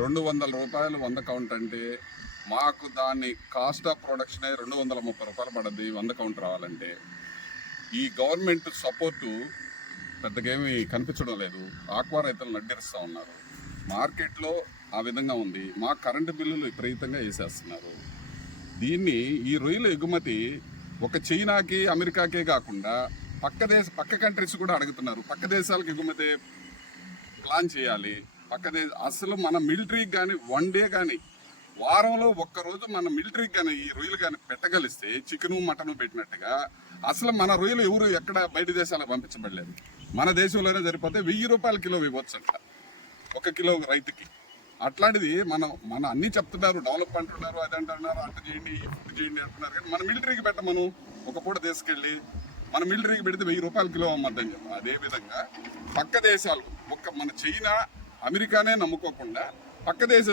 రెండు వందల రూపాయలు వంద కౌంట్ అంటే మాకు దాని కాస్ట్ ఆఫ్ ప్రొడక్షనే రెండు వందల ముప్పై రూపాయలు పడద్ది వంద కౌంట్ రావాలంటే. ఈ గవర్నమెంట్ సపోర్టు పెద్దగా ఏమీ కనిపించడం లేదు. ఆక్వా రైతులు నడ్డిరుస్తూ ఉన్నారు. మార్కెట్లో ఆ విధంగా ఉంది. మా కరెంటు బిల్లులు విపరీతంగా వేసేస్తున్నారు. దీన్ని ఈ రొయ్యల ఎగుమతి ఒక చైనాకి అమెరికాకే కాకుండా పక్క దేశ పక్క కంట్రీస్ కూడా అడుగుతున్నారు. పక్క దేశాలకు ఎగుమతి ప్లాన్ చేయాలి. పక్క దేశ అసలు మన మిలిటరీకి కానీ వన్ డే కానీ వారంలో ఒక్కరోజు మన మిలిటరీకి కానీ ఈ రొయ్యలు కానీ పెట్టగలిస్తే చికెను మటను పెట్టినట్టుగా అసలు మన రొయ్యలు ఎవరు ఎక్కడ బయట దేశాలకు పంపించబడలేదు. మన దేశంలోనే సరిపోతే వెయ్యి రూపాయల కిలో ఇవ్వచ్చంట ఒక కిలో రైతుకి. అట్లాంటిది మనం మన అన్ని చెప్తున్నారు డెవలప్ అంటున్నారు అది అంటున్నారు అట్ట చేయండి ఈ ఫుడ్ చేయండి అంటున్నారు కానీ మన మిలిటరీకి పెట్టమను ఒక పూట తీసుకెళ్ళి మన మిలిటరీకి పెడితే వెయ్యి రూపాయల కిలో అమ్మద్దని చెప్పి అదే విధంగా పక్క దేశాలు ఒక్క మన చైనా అమెరికానే నమ్ముకోకుండా పక్క దేశ